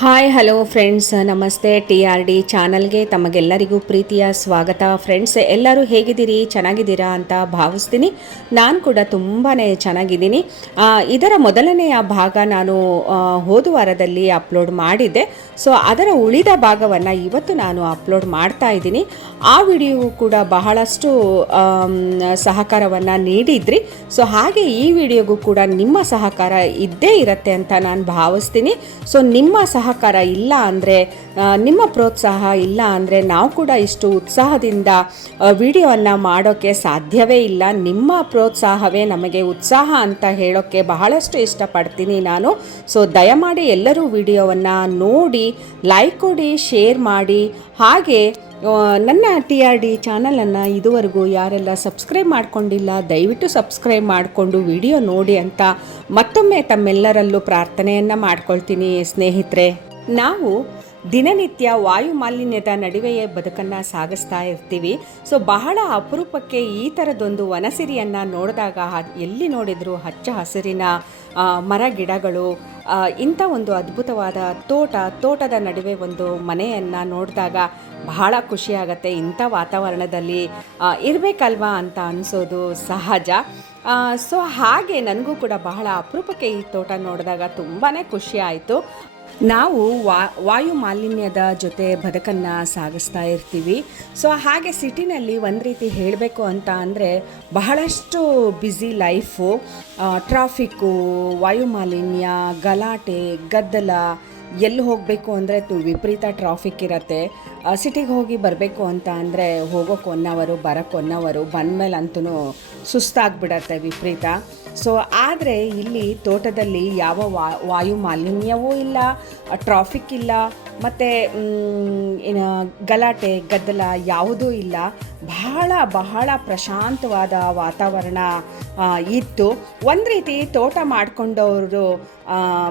Hi hello friends, ನಮಸ್ತೆ. TRD ಚಾನಲ್ಗೆ ತಮಗೆಲ್ಲರಿಗೂ ಪ್ರೀತಿಯ ಸ್ವಾಗತ. ಫ್ರೆಂಡ್ಸ್, ಎಲ್ಲರೂ ಹೇಗಿದ್ದೀರಿ? ಚೆನ್ನಾಗಿದ್ದೀರಾ ಅಂತ ಭಾವಿಸ್ತೀನಿ. ನಾನು ಕೂಡ ತುಂಬಾ ಚೆನ್ನಾಗಿದ್ದೀನಿ. ಇದರ ಮೊದಲನೆಯ ಭಾಗ ನಾನು ಹೋದ ವಾರದಲ್ಲಿ ಅಪ್ಲೋಡ್ ಮಾಡಿದ್ದೆ. ಸೊ ಅದರ ಉಳಿದ ಭಾಗವನ್ನು ಇವತ್ತು ನಾನು ಅಪ್ಲೋಡ್ ಮಾಡ್ತಾ ಇದ್ದೀನಿ. ಆ ವಿಡಿಯೋ ಕೂಡ ಬಹಳಷ್ಟು ಸಹಕಾರವನ್ನು ನೀಡಿದ್ರಿ. ಸೊ ಹಾಗೆ ಈ ವಿಡಿಯೋಗೂ ಕೂಡ ನಿಮ್ಮ ಸಹಕಾರ ಇದ್ದೇ ಇರುತ್ತೆ ಅಂತ ನಾನು ಭಾವಿಸ್ತೀನಿ. ಸೊ ನಿಮ್ಮ ಸಹಕಾರ ಇಲ್ಲ ಅಂದರೆ, ನಿಮ್ಮ ಪ್ರೋತ್ಸಾಹ ಇಲ್ಲ ಅಂದರೆ ನಾವು ಕೂಡ ಇಷ್ಟು ಉತ್ಸಾಹದಿಂದ ವಿಡಿಯೋವನ್ನು ಮಾಡೋಕ್ಕೆ ಸಾಧ್ಯವೇ ಇಲ್ಲ. ನಿಮ್ಮ ಪ್ರೋತ್ಸಾಹವೇ ನಮಗೆ ಉತ್ಸಾಹ ಅಂತ ಹೇಳೋಕ್ಕೆ ಬಹಳಷ್ಟು ಇಷ್ಟಪಡ್ತೀನಿ ನಾನು. ಸೊ ದಯಮಾಡಿ ಎಲ್ಲರೂ ವಿಡಿಯೋವನ್ನು ನೋಡಿ ಲೈಕ್ ಕೊಡಿ, ಶೇರ್ ಮಾಡಿ. ಹಾಗೆ ನನ್ನ TRD ಚಾನಲನ್ನು ಇದುವರೆಗೂ ಯಾರೆಲ್ಲ ಸಬ್ಸ್ಕ್ರೈಬ್ ಮಾಡ್ಕೊಂಡಿಲ್ಲ ದಯವಿಟ್ಟು ಸಬ್ಸ್ಕ್ರೈಬ್ ಮಾಡಿಕೊಂಡು ವಿಡಿಯೋ ನೋಡಿ ಅಂತ ಮತ್ತೊಮ್ಮೆ ತಮ್ಮೆಲ್ಲರಲ್ಲೂ ಪ್ರಾರ್ಥನೆಯನ್ನು ಮಾಡ್ಕೊಳ್ತೀನಿ. ಸ್ನೇಹಿತರೆ, ನಾವು ದಿನನಿತ್ಯ ವಾಯು ಮಾಲಿನ್ಯದ ನಡುವೆಯೇ ಬದುಕನ್ನು ಸಾಗಿಸ್ತಾ ಇರ್ತೀವಿ. ಸೊ ಬಹಳ ಅಪರೂಪಕ್ಕೆ ಈ ಥರದೊಂದು ವನಸಿರಿಯನ್ನು ನೋಡಿದಾಗ ಎಲ್ಲಿ ನೋಡಿದರೂ ಹಚ್ಚ ಹಸಿರಿನ ಮರ ಗಿಡಗಳು, ಇಂಥ ಒಂದು ಅದ್ಭುತವಾದ ತೋಟದ ನಡುವೆ ಒಂದು ಮನೆಯನ್ನು ನೋಡಿದಾಗ ಬಹಳ ಖುಷಿಯಾಗತ್ತೆ. ಇಂಥ ವಾತಾವರಣದಲ್ಲಿ ಇರಬೇಕಲ್ವಾ ಅಂತ ಅನಿಸೋದು ಸಹಜ. ಸೊ ಹಾಗೆ ನನಗೂ ಕೂಡ ಬಹಳ ಅಪರೂಪಕ್ಕೆ ಈ ತೋಟ ನೋಡಿದಾಗ ತುಂಬಾ ಖುಷಿ ಆಯಿತು. ನಾವು ವಾಯು ಮಾಲಿನ್ಯದ ಜೊತೆ ಬದುಕನ್ನು ಸಾಗಿಸ್ತಾ ಇರ್ತೀವಿ. ಸೊ ಹಾಗೆ ಸಿಟಿನಲ್ಲಿ ಒಂದು ರೀತಿ ಹೇಳಬೇಕು ಅಂತ ಅಂದರೆ ಬಹಳಷ್ಟು ಬ್ಯುಸಿ ಲೈಫು, ಟ್ರಾಫಿಕ್ಕು, ವಾಯು ಮಾಲಿನ್ಯ, ಗಲಾಟೆ, ಗದ್ದಲ. ಎಲ್ಲಿ ಹೋಗಬೇಕು ಅಂದರೆ ವಿಪರೀತ ಟ್ರಾಫಿಕ್ ಇರುತ್ತೆ. ಸಿಟಿಗೆ ಹೋಗಿ ಬರಬೇಕು ಅಂತ ಅಂದರೆ ಹೋಗೋಕ್ಕೆ 1 ಅವರ್, ಬರೋಕ್ಕೆ 1 ಅವರ್, ಬಂದಮೇಲಂತೂ ಸುಸ್ತಾಗ್ಬಿಡತ್ತೆ ವಿಪರೀತ. ಸೊ ಆದರೆ ಇಲ್ಲಿ ತೋಟದಲ್ಲಿ ಯಾವ ವಾಯು ಮಾಲಿನ್ಯವೂ ಇಲ್ಲ, ಟ್ರಾಫಿಕ್ ಇಲ್ಲ, ಮತ್ತು ಗಲಾಟೆ ಗದ್ದಲ ಯಾವುದೂ ಇಲ್ಲ. ಬಹಳ ಪ್ರಶಾಂತವಾದ ವಾತಾವರಣ ಇತ್ತು. ಒಂದು ರೀತಿ ತೋಟ ಮಾಡಿಕೊಂಡವರು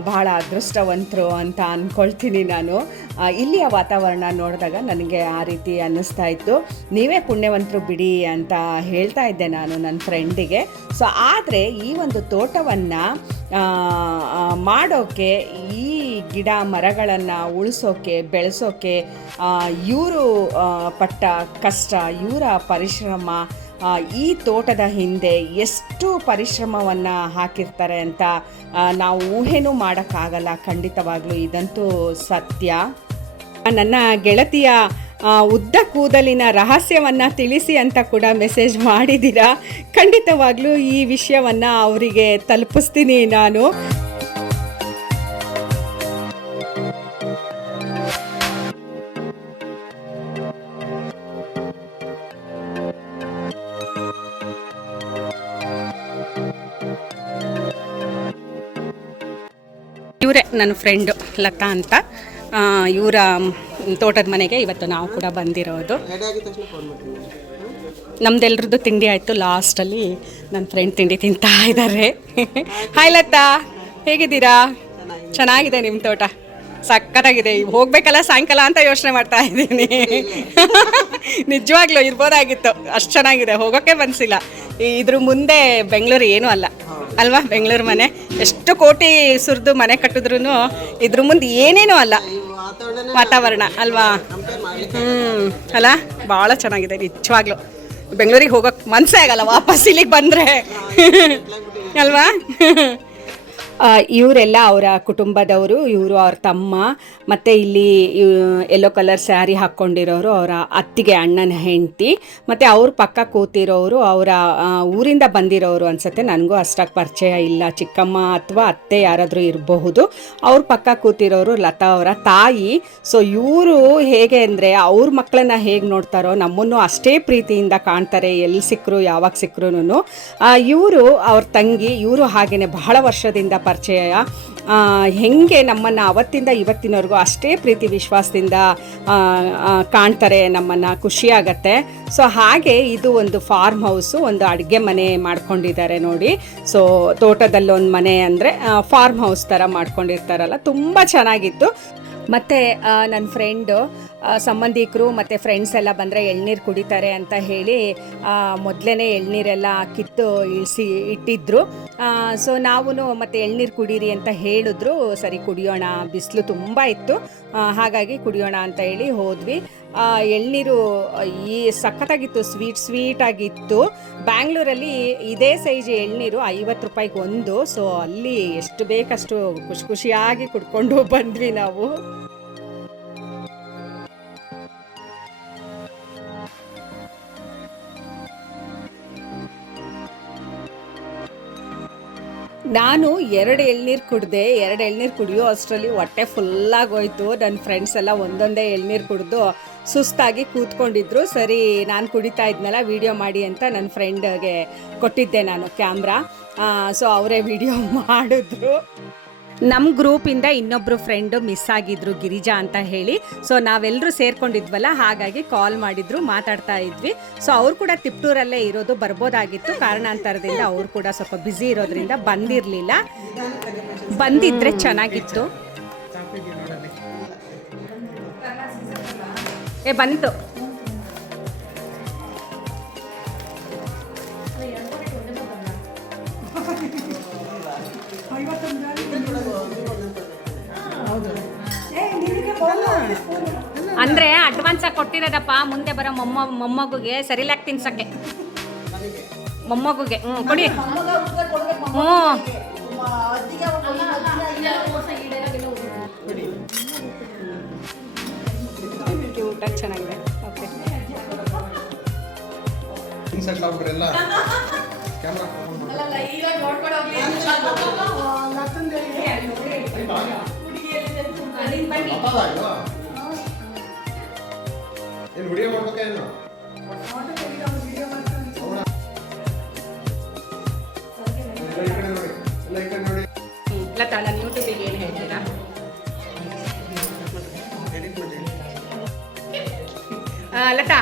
ಬಹಳ ಅದೃಷ್ಟವಂತರು ಅಂತ ಅಂದ್ಕೊಳ್ತೀನಿ ನಾನು. ಇಲ್ಲಿಯ ವಾತಾವರಣ ನೋಡಿದಾಗ ನನಗೆ ಆ ರೀತಿ ಅನ್ನಿಸ್ತಾ ಇತ್ತು. ನೀವೇ ಪುಣ್ಯವಂತರು ಬಿಡಿ ಅಂತ ಹೇಳ್ತಾ ಇದ್ದೆ ನಾನು ನನ್ನ ಫ್ರೆಂಡಿಗೆ. ಸೊ ಆದರೆ ಈ ಒಂದು ತೋಟವನ್ನು ಮಾಡೋಕ್ಕೆ, ಈ ಗಿಡ ಮರಗಳನ್ನು ಉಳಿಸೋಕ್ಕೆ, ಬೆಳೆಸೋಕ್ಕೆ ಇವರು ಪಟ್ಟ ಕಷ್ಟ, ಇವರ ಪರಿಶ್ರಮ, ಈ ತೋಟದ ಹಿಂದೆ ಎಷ್ಟು ಪರಿಶ್ರಮವನ್ನು ಹಾಕಿರ್ತಾರೆ ಅಂತ ನಾವು ಊಹೆನೂ ಮಾಡೋಕ್ಕಾಗಲ್ಲ. ಖಂಡಿತವಾಗ್ಲೂ ಇದಂತೂ ಸತ್ಯ. ನನ್ನ ಗೆಳತಿಯ ಉದ್ದ ಕೂದಲಿನ ರಹಸ್ಯವನ್ನು ತಿಳಿಸಿ ಅಂತ ಕೂಡ ಮೆಸೇಜ್ ಮಾಡಿದ್ದೀರಾ. ಖಂಡಿತವಾಗ್ಲೂ ಈ ವಿಷಯವನ್ನು ಅವರಿಗೆ ತಲುಪಿಸ್ತೀನಿ ನಾನು. ಇವರೇ ನನ್ನ ಫ್ರೆಂಡು ಲತಾ ಅಂತ. ಇವರ ತೋಟದ ಮನೆಗೆ ಇವತ್ತು ನಾವು ಕೂಡ ಬಂದಿರೋದು. ನಮ್ದೆಲ್ರದ್ದು ತಿಂಡಿ ಆಯಿತು. ಲಾಸ್ಟಲ್ಲಿ ನನ್ನ ಫ್ರೆಂಡ್ ತಿಂಡಿ ತಿಂತಾ ಇದ್ದಾರೆ. ಹಾಯ್ ಲತಾ, ಹೇಗಿದ್ದೀರಾ? ಚೆನ್ನಾಗಿದೆ ನಿಮ್ಮ ತೋಟ, ಸಕ್ಕತ್ತಾಗಿದೆ. ಹೋಗ್ಬೇಕಲ್ಲ ಸಾಯಂಕಾಲ ಅಂತ ಯೋಚನೆ ಮಾಡ್ತಾ ಇದ್ದೀನಿ. ನಿಜವಾಗ್ಲೂ ಇರ್ಬೋದಾಗಿತ್ತು, ಅಷ್ಟು ಚೆನ್ನಾಗಿದೆ. ಹೋಗೋಕ್ಕೆ ಮನಸ್ಸಿಲ್ಲ. ಇದ್ರ ಮುಂದೆ ಬೆಂಗಳೂರು ಏನೂ ಅಲ್ಲ ಅಲ್ವಾ? ಬೆಂಗಳೂರು ಮನೆ ಎಷ್ಟು ಕೋಟಿ ಸುರಿದು ಮನೆ ಕಟ್ಟಿದ್ರು ಇದ್ರ ಮುಂದೆ ಏನೇನೂ ಅಲ್ಲ ವಾತಾವರಣ ಅಲ್ವಾ? ಅಲ್ಲ, ಭಾಳ ಚೆನ್ನಾಗಿದೆ ನಿಜವಾಗ್ಲೂ. ಬೆಂಗಳೂರಿಗೆ ಹೋಗೋಕ್ಕೆ ಮನಸ್ಸೇ ಆಗಲ್ಲ ವಾಪಸ್ ಇಲ್ಲಿಗೆ ಬಂದರೆ ಅಲ್ವಾ? ಇವರೆಲ್ಲ ಅವರ ಕುಟುಂಬದವರು. ಇವರು ಅವ್ರ ತಮ್ಮ, ಮತ್ತು ಇಲ್ಲಿ ಯೆಲ್ಲೋ ಕಲರ್ ಸ್ಯಾರಿ ಹಾಕ್ಕೊಂಡಿರೋರು ಅವರ ಅತ್ತಿಗೆ, ಅಣ್ಣನ ಹೆಂಡತಿ, ಮತ್ತು ಅವ್ರ ಪಕ್ಕ ಕೂತಿರೋರು ಅವರ ಊರಿಂದ ಬಂದಿರೋರು ಅನಿಸುತ್ತೆ. ನನಗೂ ಅಷ್ಟಾಗಿ ಪರಿಚಯ ಇಲ್ಲ, ಚಿಕ್ಕಮ್ಮ ಅಥವಾ ಅತ್ತೆ ಯಾರಾದರೂ ಇರಬಹುದು. ಅವ್ರ ಪಕ್ಕ ಕೂತಿರೋರು ಲತಾ ಅವರ ತಾಯಿ. ಸೊ ಇವರು ಹೇಗೆ ಅಂದರೆ ಅವ್ರ ಮಕ್ಕಳನ್ನ ಹೇಗೆ ನೋಡ್ತಾರೋ ನಮ್ಮನ್ನು ಅಷ್ಟೇ ಪ್ರೀತಿಯಿಂದ ಕಾಣ್ತಾರೆ. ಎಲ್ಲಿ ಸಿಕ್ಕರು, ಯಾವಾಗ ಸಿಕ್ಕರೂ. ಇವರು ಅವ್ರ ತಂಗಿ. ಇವರು ಹಾಗೆಯೇ ಬಹಳ ವರ್ಷದಿಂದ ಪರಿಚಯ. ಹೆಂಗೆ ನಮ್ಮನ್ನು ಅವತ್ತಿಂದ ಇವತ್ತಿನವರೆಗೂ ಅಷ್ಟೇ ಪ್ರೀತಿ ವಿಶ್ವಾಸದಿಂದ ಕಾಣ್ತಾರೆ, ನಮ್ಮನ್ನು ಖುಷಿಯಾಗತ್ತೆ. ಸೊ ಹಾಗೆ ಇದು ಒಂದು ಫಾರ್ಮ್ ಹೌಸು, ಒಂದು ಅಡುಗೆ ಮನೆ ಮಾಡ್ಕೊಂಡಿದ್ದಾರೆ ನೋಡಿ. ಸೊ ತೋಟದಲ್ಲೊಂದು ಮನೆ ಅಂದರೆ ಫಾರ್ಮ್ ಹೌಸ್ ಥರ ಮಾಡ್ಕೊಂಡಿರ್ತಾರಲ್ಲ, ತುಂಬ ಚೆನ್ನಾಗಿತ್ತು. ಮತ್ತು ನನ್ನ ಫ್ರೆಂಡು ಸಂಬಂಧಿಕರು ಮತ್ತು ಫ್ರೆಂಡ್ಸ್ ಎಲ್ಲ ಬಂದರೆ ಎಳ್ನೀರು ಕುಡಿತಾರೆ ಅಂತ ಹೇಳಿ ಮೊದಲೇ ಎಳ್ನೀರೆಲ್ಲ ಕಿತ್ತು ಇಳಿಸಿ ಇಟ್ಟಿದ್ರು. ಸೊ ನಾವು ಮತ್ತು ಎಳ್ನೀರು ಕುಡೀರಿ ಅಂತ ಹೇಳಿದ್ರು. ಸರಿ ಕುಡಿಯೋಣ, ಬಿಸಿಲು ತುಂಬ ಇತ್ತು, ಹಾಗಾಗಿ ಕುಡಿಯೋಣ ಅಂತ ಹೇಳಿ ಹೋದ್ವಿ. ಎಳ್ನೀರು ಈ ಸಖತ್ತಾಗಿತ್ತು, ಸ್ವೀಟಾಗಿತ್ತು. ಬ್ಯಾಂಗ್ಳೂರಲ್ಲಿ ಇದೇ ಸೈಜ್ ಎಳ್ನೀರು 50 ರೂಪಾಯಿಗೆ ಒಂದು. ಸೊ ಅಲ್ಲಿ ಎಷ್ಟು ಬೇಕಷ್ಟು ಖುಷಿಯಾಗಿ ಕುಡ್ಕೊಂಡು ಬಂದ್ವಿ ನಾವು. ನಾನು 2 ಎಳ್ನೀರು ಕುಡಿದೆ. 2 ಎಳ್ನೀರು ಕುಡಿಯೋ ಅಷ್ಟರಲ್ಲಿ ಹೊಟ್ಟೆ ಫುಲ್ಲಾಗೋಯ್ತು. ನನ್ನ ಫ್ರೆಂಡ್ಸ್ ಎಲ್ಲ ಒಂದೊಂದೇ ಎಳ್ನೀರು ಕುಡಿದು ಸುಸ್ತಾಗಿ ಕೂತ್ಕೊಂಡಿದ್ರು. ಸರಿ ನಾನು ಕುಡಿತಾ ಇದ್ನಲ್ಲ, ವಿಡಿಯೋ ಮಾಡಿ ಅಂತ ನನ್ನ ಫ್ರೆಂಡ್ಗೆ ಕೊಟ್ಟಿದ್ದೆ ನಾನು ಕ್ಯಾಮ್ರಾ. ಸೊ ಅವರೇ ವಿಡಿಯೋ ಮಾಡಿದ್ರು. ನಮ್ಮ ಗ್ರೂಪಿಂದ ಇನ್ನೊಬ್ಬರು ಫ್ರೆಂಡು ಮಿಸ್ ಆಗಿದ್ರು, ಗಿರಿಜಾ ಅಂತ ಹೇಳಿ. ಸೊ ನಾವೆಲ್ಲರೂ ಸೇರ್ಕೊಂಡಿದ್ವಲ್ಲ, ಹಾಗಾಗಿ ಕಾಲ್ ಮಾಡಿದ್ರು, ಮಾತಾಡ್ತಾ ಇದ್ವಿ. ಸೊ ಅವ್ರು ಕೂಡ ತಿಪ್ಟೂರಲ್ಲೇ ಇರೋದು, ಬರ್ಬೋದಾಗಿತ್ತು. ಕಾರಣಾಂತರದಿಂದ ಅವ್ರು ಕೂಡ ಸ್ವಲ್ಪ ಬ್ಯುಸಿ ಇರೋದ್ರಿಂದ ಬಂದಿರಲಿಲ್ಲ. ಬಂದಿದ್ರೆ ಚೆನ್ನಾಗಿತ್ತು. ಬಂತು. ಅಂದ್ರೆ ಅಡ್ವಾನ್ಸ್ ಆಗಿ ಕೊಟ್ಟಿರೋದಪ್ಪ, ಮುಂದೆ ಬರೋ ಮೊಮ್ಮಗುಗೆ ಸರಿಲಾಕ್ ತಿನ್ಸಕ್ಕೆ, ಮೊಮ್ಮಗುಗೆ. ಕೊಡಿ. ಊಟ ಚೆನ್ನಾಗಿದೆ. Okay, video ಮಾಡ್ಬೇಕೇನು? ಲತಾ, ನಾನು ಯೂಟ್ಯೂಬಿಗೆ ಏನು ಹೇಳ್ತೀರಾ? ಲತಾ,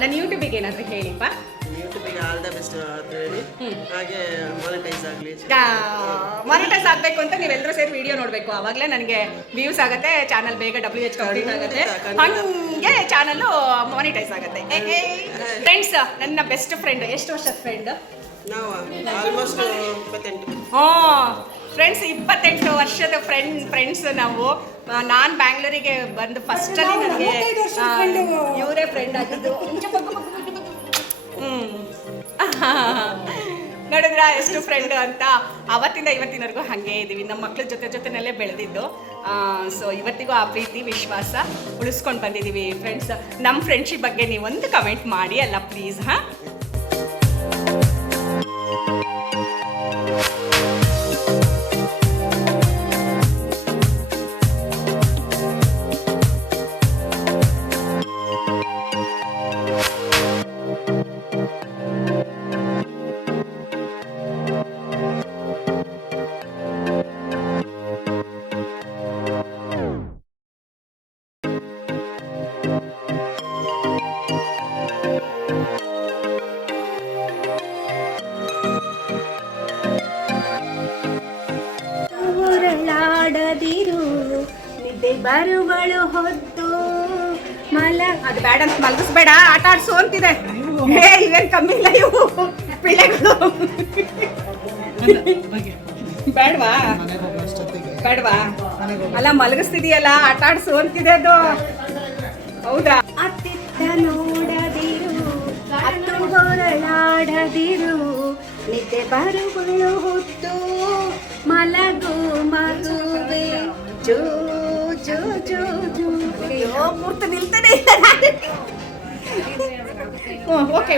ನಾನು ಯೂಟ್ಯೂಬಿಗೆ ಏನಾದರೂ ಹೇಳಿಪ್ಪ. ಯೂಟ್ಯೂಬಿಗೆ ಆಲ್ ದ ಬೆಸ್ಟ್ ಅಂತ ಹೇಳಿ, ಹಾಗೆ ಮಾನಿಟೈಸ್ ಆಗಲಿ. ಮಾನಿಟೈಸ್ ಆಗಬೇಕು ಅಂತ ನೀವೆಲ್ಲರೂ ಸೇರಿ ವಿಡಿಯೋ ನೋಡಬೇಕು, ಆವಾಗಲೇ ನನಗೆ ವ್ಯೂಸ್ ಆಗುತ್ತೆ, ಚಾನಲ್ ಬೇಗ WH ಕಂಪ್ಲೀಟ್ ಆಗುತ್ತೆ, ಹಾಗೆ ಚಾನಲ್ಲು ಮಾನಿಟೈಸ್ ಆಗುತ್ತೆ. ಫ್ರೆಂಡ್ಸ್, ನನ್ನ ಬೆಸ್ಟ್ ಫ್ರೆಂಡ್, ಎಷ್ಟು ವರ್ಷದ ಫ್ರೆಂಡ್ ನಾವು? ಆಲ್ಮೋಸ್ಟ್ 28. ಫ್ರೆಂಡ್ಸ್, 28 ವರ್ಷದ ಫ್ರೆಂಡ್ಸ್ ನಾವು. ನಾನು ಬ್ಯಾಂಗ್ಳೂರಿಗೆ ಬಂದು ಫಸ್ಟಲ್ಲಿ ನನಗೆ ಇವರೇ ಫ್ರೆಂಡ್ ಆಗಿದ್ದು. ನೋಡಿದ್ರ ಎಷ್ಟು ಫ್ರೆಂಡು ಅಂತ. ಅವತ್ತಿಂದ ಇವತ್ತಿನವರೆಗೂ ಹಾಗೆ ಇದ್ದೀವಿ. ನಮ್ಮ ಮಕ್ಳ ಜೊತೆನಲ್ಲೇ ಬೆಳೆದಿದ್ದು. ಸೊ ಇವತ್ತಿಗೂ ಆ ಪ್ರೀತಿ ವಿಶ್ವಾಸ ಉಳಿಸ್ಕೊಂಡು ಬಂದಿದ್ದೀವಿ. ಫ್ರೆಂಡ್ಸ್, ನಮ್ಮ ಫ್ರೆಂಡ್ಶಿಪ್ ಬಗ್ಗೆ ನೀವೊಂದು ಕಮೆಂಟ್ ಮಾಡಿ ಅಲ್ಲ ಪ್ಲೀಸ್. ನಿದ್ದೆ ಬರುಗಳು ಹೊತ್ತು ಅದು ಬೇಡ ಅಂತ ಮಲಗಿಸ್ಬೇಡ, ಆಟ ಆಡ್ಸು ಅಂತಿದೆ. ಇವೇನು ಕಮ್ಮಿ ಇಲ್ಲ ಇವು ಪಿಳ್ಳೆಗಳು. ಬೇಡವಾ ಅಲ್ಲ, ಮಲಗಿಸ್ತಿದೀಯಲ್ಲ, ಆಟ ಆಡ್ಸು ಅಂತಿದೆ ಅದು. ಹೌದಾ? ಅತ್ತಿತ್ತ ನೋಡದಿರು, ಅತ್ತು ಹೊರಳಾಡದಿರು, ನಿದ್ದೆ ಬರುಗಳು ಹೊತ್ತು ಮಲಗು ಮಗುವೆ, ಜೋ ಜೋ ಜೋ ಜೋ. ಅಯ್ಯೋ, ಪೂರ್ತಿ ನಿಲ್ತಾನೆ ಇಲ್ಲ. ಓಕೆ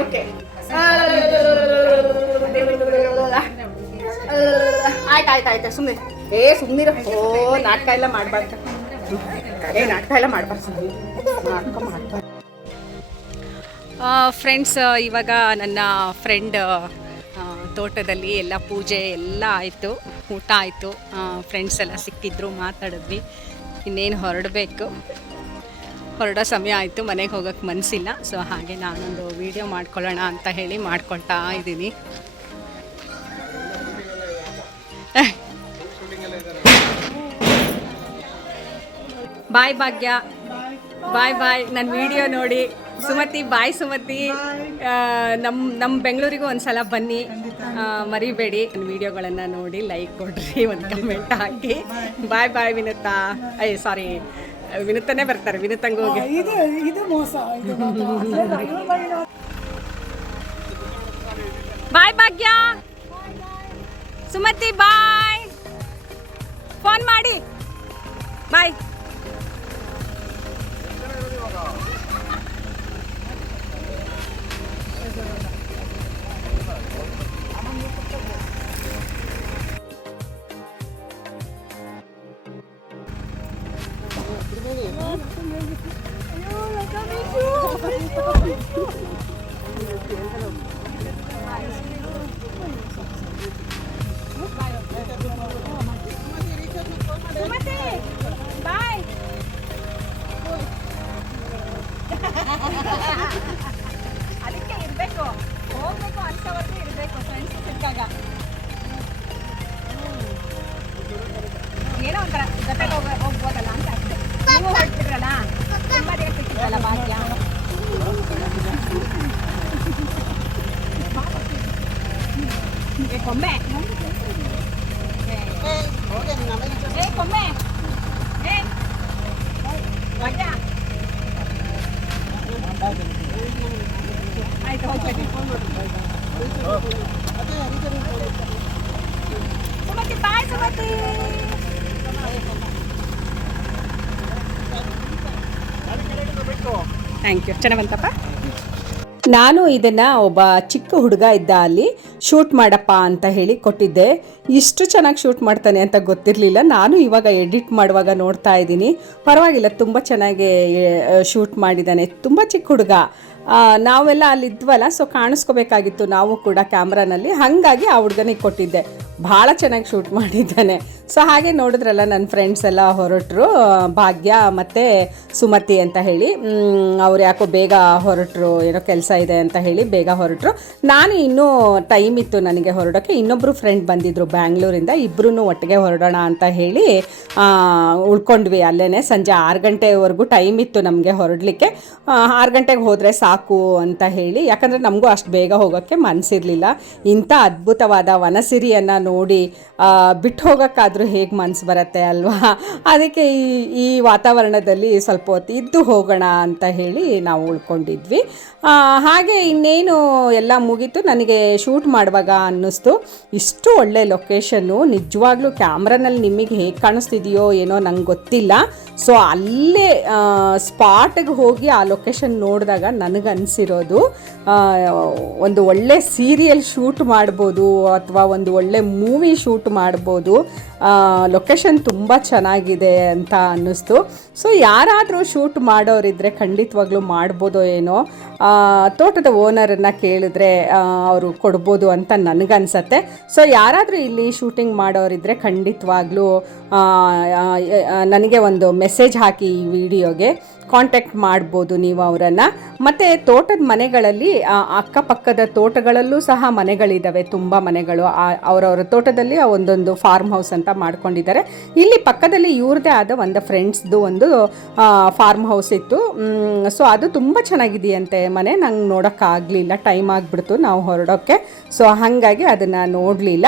ಆಯ್ತು ಸುಮ್ಮನೆ. ನಾಟಕ ಎಲ್ಲ ಮಾಡಬಾರ್ದು. ಫ್ರೆಂಡ್ಸ್, ಇವಾಗ ನನ್ನ ಫ್ರೆಂಡ್ ತೋಟದಲ್ಲಿ ಎಲ್ಲ ಪೂಜೆ ಎಲ್ಲ ಆಯಿತು, ಊಟ ಆಯಿತು, ಫ್ರೆಂಡ್ಸ್ ಎಲ್ಲ ಸಿಕ್ಕಿದ್ರು, ಮಾತಾಡಿದ್ವಿ. ಇನ್ನೇನು ಹೊರಡೋ ಸಮಯ ಆಯಿತು, ಮನೆಗೆ ಹೋಗೋಕ್ಕೆ ಮನಸ್ಸಿಲ್ಲ. ಸೊ ಹಾಗೆ ನಾನೊಂದು ವಿಡಿಯೋ ಮಾಡ್ಕೊಳ್ಳೋಣ ಅಂತ ಹೇಳಿ ಮಾಡ್ಕೊಳ್ತಾ ಇದ್ದೀನಿ. ಬಾಯ್ ಭಾಗ್ಯ. ಬಾಯ್ ಬಾಯ್. ನನ್ನ ವಿಡಿಯೋ ನೋಡಿ ಸುಮತಿ. ಬಾಯ್ ಸುಮತಿ. ನಮ್ಮ ಬೆಂಗಳೂರಿಗೂ ಒಂದ್ಸಲ ಬನ್ನಿ, ಮರಿಬೇಡಿ. ನನ್ನ ವಿಡಿಯೋಗಳನ್ನು ನೋಡಿ ಲೈಕ್ ಕೊಡ್ರಿ, ಒಂದು ಕಮೆಂಟ್ ಹಾಕಿ. ಬಾಯ್ ಬಾಯ್ ವಿನುತಾ. ಸಾರಿ, ವಿನುತನೇ ಬರ್ತಾರೆ. ವಿನುತಂಗೆ ಹೋಗಿ ಬಾಯ್. ಭಾಗ್ಯ, ಸುಮತಿ ಬಾಯ್. ಫೋನ್ ಮಾಡಿ ಬಾಯ್. ಬಾಯ್. ಅದಕ್ಕೆ ಇರಬೇಕು, ಹೋಗ್ಬೇಕು ಅನ್ಸೋವರೆಗೂ ಇರಬೇಕು ಫ್ರೆಂಡ್ಸ್ ಸಿಕ್ಕಾಗ. ಏನೋ ಒಂಥರ ಜೊತೆಗೆ ಹೋಗ್ಬೋದಲ್ಲ ಅಂತ ಅಷ್ಟೇ. ನೀವು ಹೊರಟಿದ್ರಲ್ಲ, ತುಂಬ ದಿನ ಸಿಕ್ಕಿದ್ರಲ್ಲ ಭಾಗ್ಯ. ಕೊಮ್ಮೆ ಕೊಮ್ಮೆ ಭಾಗ್ಯ ಆಯ್ತು, ಹೋಗ್ಬೇಕು. Sumathi bye. Sumathi thank you. ಚೆನ್ನಾಗಿ ಬಂತಪ್ಪ. ನಾನು ಇದನ್ನು ಒಬ್ಬ ಚಿಕ್ಕ ಹುಡುಗ ಇದ್ದ ಅಲ್ಲಿ ಶೂಟ್ ಮಾಡಪ್ಪ ಅಂತ ಹೇಳಿ ಕೊಟ್ಟಿದ್ದೆ. ಇಷ್ಟು ಚೆನ್ನಾಗಿ ಶೂಟ್ ಮಾಡ್ತಾನೆ ಅಂತ ಗೊತ್ತಿರಲಿಲ್ಲ. ನಾನು ಇವಾಗ ಎಡಿಟ್ ಮಾಡುವಾಗ ನೋಡ್ತಾ ಇದ್ದೀನಿ. ಪರವಾಗಿಲ್ಲ, ತುಂಬ ಚೆನ್ನಾಗಿ ಶೂಟ್ ಮಾಡಿದ್ದಾನೆ. ತುಂಬ ಚಿಕ್ಕ ಹುಡುಗ. ನಾವೆಲ್ಲ ಅಲ್ಲಿದ್ವಲ್ಲ, ಸೊ ಕಾಣಿಸ್ಕೋಬೇಕಾಗಿತ್ತು ನಾವು ಕೂಡ ಕ್ಯಾಮ್ರಾನಲ್ಲಿ. ಹಾಗಾಗಿ ಆ ಹುಡುಗನಿಗೆ ಕೊಟ್ಟಿದ್ದೆ. ಭಾಳ ಚೆನ್ನಾಗಿ ಶೂಟ್ ಮಾಡಿದ್ದಾನೆ. ಸೊ ಹಾಗೆ ನೋಡಿದ್ರಲ್ಲ, ನನ್ನ ಫ್ರೆಂಡ್ಸ್ ಎಲ್ಲ ಹೊರಟರು, ಭಾಗ್ಯ ಮತ್ತು ಸುಮತಿ ಅಂತ ಹೇಳಿ. ಅವ್ರು ಯಾಕೋ ಬೇಗ ಹೊರಟರು, ಏನೋ ಕೆಲಸ ಇದೆ ಅಂತ ಹೇಳಿ ಬೇಗ ಹೊರಟರು. ನಾನು ಇನ್ನೂ ಟೈಮ್ ಇತ್ತು ನನಗೆ ಹೊರಡೋಕ್ಕೆ. ಇನ್ನೊಬ್ಬರು ಫ್ರೆಂಡ್ ಬಂದಿದ್ದರು ಬ್ಯಾಂಗ್ಳೂರಿಂದ. ಇಬ್ಬರೂ ಒಟ್ಟಿಗೆ ಹೊರಡೋಣ ಅಂತ ಹೇಳಿ ಉಳ್ಕೊಂಡ್ವಿ ಅಲ್ಲೇ. ಸಂಜೆ 6 ಗಂಟೆವರೆಗೂ ಟೈಮ್ ಇತ್ತು ನಮಗೆ ಹೊರಡಲಿಕ್ಕೆ. 6 ಗಂಟೆಗೆ ಹೋದರೆ ಸಾಕು ಅಂತ ಹೇಳಿ, ಯಾಕಂದರೆ ನಮಗೂ ಅಷ್ಟು ಬೇಗ ಹೋಗೋಕ್ಕೆ ಮನಸ್ಸಿರಲಿಲ್ಲ. ಇಂಥ ಅದ್ಭುತವಾದ ವನಸಿರಿಯನ್ನು ನೋಡಿ ಬಿಟ್ಟು ಹೋಗೋಕ್ಕಾದರೂ ಹೇಗೆ ಮನಸ್ಸು ಬರುತ್ತೆ ಅಲ್ವಾ. ಅದಕ್ಕೆ ಈ ವಾತಾವರಣದಲ್ಲಿ ಸ್ವಲ್ಪ ಹೊತ್ತು ಇದ್ದು ಹೋಗೋಣ ಅಂತ ಹೇಳಿ ನಾವು ಉಳ್ಕೊಂಡಿದ್ವಿ. ಹಾಗೆ ಇನ್ನೇನು ಎಲ್ಲ ಮುಗೀತು. ನನಗೆ ಶೂಟ್ ಮಾಡುವಾಗ ಅನ್ನಿಸ್ತು, ಇಷ್ಟು ಒಳ್ಳೆ ಲೊಕೇಶನ್ನು. ನಿಜವಾಗ್ಲೂ ಕ್ಯಾಮ್ರಾನಲ್ಲಿ ನಿಮಗೆ ಹೇಗೆ ಕಾಣಿಸ್ತಿದೆಯೋ ಏನೋ ನಂಗೆ ಗೊತ್ತಿಲ್ಲ. ಸೊ ಅಲ್ಲೇ ಸ್ಪಾಟಿಗೆ ಹೋಗಿ ಆ ಲೊಕೇಶನ್ ನೋಡಿದಾಗ ನನಗನ್ಸಿರೋದು, ಒಂದು ಒಳ್ಳೆ ಸೀರಿಯಲ್ ಶೂಟ್ ಮಾಡ್ಬೋದು ಅಥವಾ ಒಂದು ಒಳ್ಳೆ ಮೂವಿ ಶೂಟ್ ಮಾಡ್ಬೋದು. ಲೊಕೇಶನ್ ತುಂಬ ಚೆನ್ನಾಗಿದೆ ಅಂತ ಅನ್ನಿಸ್ತು. ಸೊ ಯಾರಾದರೂ ಶೂಟ್ ಮಾಡೋರಿದ್ದರೆ ಖಂಡಿತವಾಗ್ಲೂ ಮಾಡ್ಬೋದೋ ಏನೋ. ತೋಟದ ಓನರನ್ನು ಕೇಳಿದ್ರೆ ಅವರು ಕೊಡ್ಬೋದು ಅಂತ ನನಗನ್ಸತ್ತೆ. ಸೊ ಯಾರಾದರೂ ಇಲ್ಲಿ ಶೂಟಿಂಗ್ ಮಾಡೋರಿದ್ದರೆ ಖಂಡಿತವಾಗ್ಲೂ ನನಗೆ ಒಂದು ಮೆಸೇಜ್ ಹಾಕಿ ಈ ವಿಡಿಯೋಗೆ. ಕಾಂಟ್ಯಾಕ್ಟ್ ಮಾಡ್ಬೋದು ನೀವು ಅವರನ್ನು. ಮತ್ತು ತೋಟದ ಮನೆಗಳಲ್ಲಿ ಅಕ್ಕಪಕ್ಕದ ತೋಟಗಳಲ್ಲೂ ಸಹ ಮನೆಗಳಿದ್ದಾವೆ, ತುಂಬ ಮನೆಗಳು. ಅವರವರ ತೋಟದಲ್ಲಿ ಒಂದೊಂದು ಫಾರ್ಮ್ ಹೌಸ್ ಅಂತ ಮಾಡ್ಕೊಂಡಿದ್ದಾರೆ. ಇಲ್ಲಿ ಪಕ್ಕದಲ್ಲಿ ಇವ್ರದ್ದೇ ಆದ ಒಂದು ಫ್ರೆಂಡ್ಸ್ದು ಒಂದು ಫಾರ್ಮ್ ಹೌಸ್ ಇತ್ತು. ಸೊ ಅದು ತುಂಬ ಚೆನ್ನಾಗಿದೆಯಂತೆ ಮನೆ. ನಂಗೆ ನೋಡೋಕ್ಕಾಗಲಿಲ್ಲ, ಟೈಮ್ ಆಗಿಬಿಡ್ತು ನಾವು ಹೊರಡೋಕ್ಕೆ. ಸೊ ಹಾಗಾಗಿ ಅದನ್ನು ನೋಡಲಿಲ್ಲ.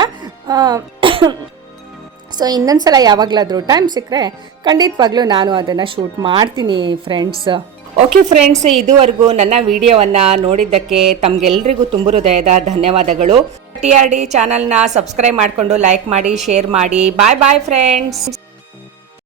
ಸೊ ಇನ್ನೊಂದು ಸಲ ಯಾವಾಗಲಾದರೂ ಟೈಮ್ ಸಿಕ್ಕರೆ ಖಂಡಿತವಾಗ್ಲೂ ನಾನು ಅದನ್ನು ಶೂಟ್ ಮಾಡ್ತೀನಿ ಫ್ರೆಂಡ್ಸ್. ಓಕೆ ಫ್ರೆಂಡ್ಸ್, ಇದುವರೆಗೂ ನನ್ನ ವಿಡಿಯೋವನ್ನು ನೋಡಿದ್ದಕ್ಕೆ ತಮಗೆಲ್ಲರಿಗೂ ತುಂಬ ಹೃದಯದ ಧನ್ಯವಾದಗಳು. TRD ಚಾನಲ್ನ ಸಬ್ಸ್ಕ್ರೈಬ್ ಮಾಡಿಕೊಂಡು ಲೈಕ್ ಮಾಡಿ, ಶೇರ್ ಮಾಡಿ. ಬಾಯ್ ಬಾಯ್ ಫ್ರೆಂಡ್ಸ್.